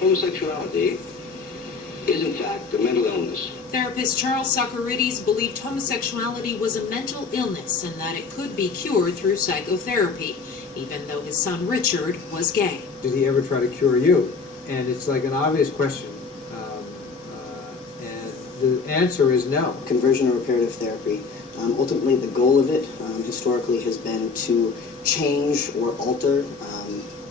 Homosexuality is, in fact, a mental illness. Therapist Charles Socarides believed homosexuality was a mental illness and that it could be cured through psychotherapy, even though his son Richard was gay. Did he ever try to cure you? And it's like an obvious question. And the answer is no. Conversion or reparative therapy. Ultimately, the goal of it historically has been to change or alter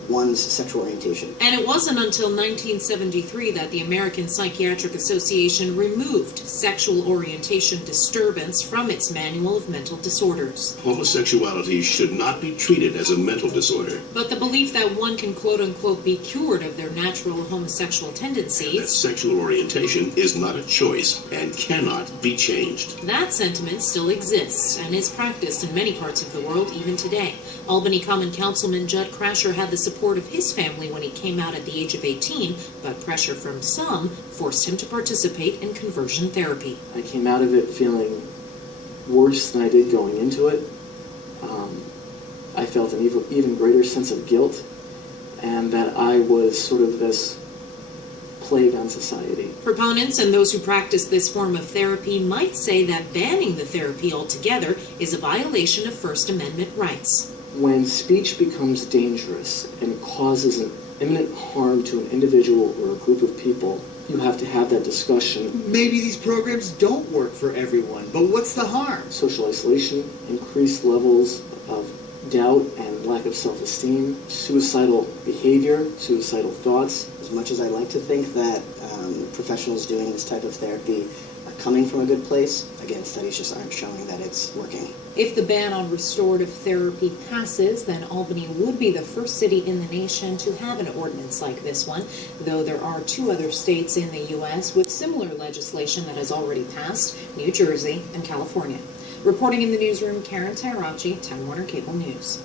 one's sexual orientation. And it wasn't until 1973 that the American Psychiatric Association removed sexual orientation disturbance from its manual of mental disorders. Homosexuality should not be treated as a mental disorder. But the belief that one can quote-unquote be cured of their natural homosexual tendencies, and that sexual orientation is not a choice and cannot be changed. That sentiment still exists and is practiced in many parts of the world even today. Albany Common Councilman Judd Crasher had the support of his family when he came out at the age of 18, but pressure from some forced him to participate in conversion therapy. I came out of it feeling worse than I did going into it. I felt an even greater sense of guilt, and that I was sort of this plague on society. Proponents and those who practice this form of therapy might say that banning the therapy altogether is a violation of First Amendment rights. When speech becomes dangerous and causes an imminent harm to an individual or a group of people, you have to have that discussion. Maybe these programs don't work for everyone, but what's the harm? Social isolation, increased levels of doubt and lack of self-esteem, suicidal behavior, suicidal thoughts. As much as I like to think that professionals doing this type of therapy are coming from a good place, again, studies just aren't showing that it's working. If the ban on restorative therapy passes, then Albany would be the first city in the nation to have an ordinance like this one, though there are 2 other states in the U.S. with similar legislation that has already passed, New Jersey and California. Reporting in the newsroom, Karen Tairachi, Time Warner Cable News.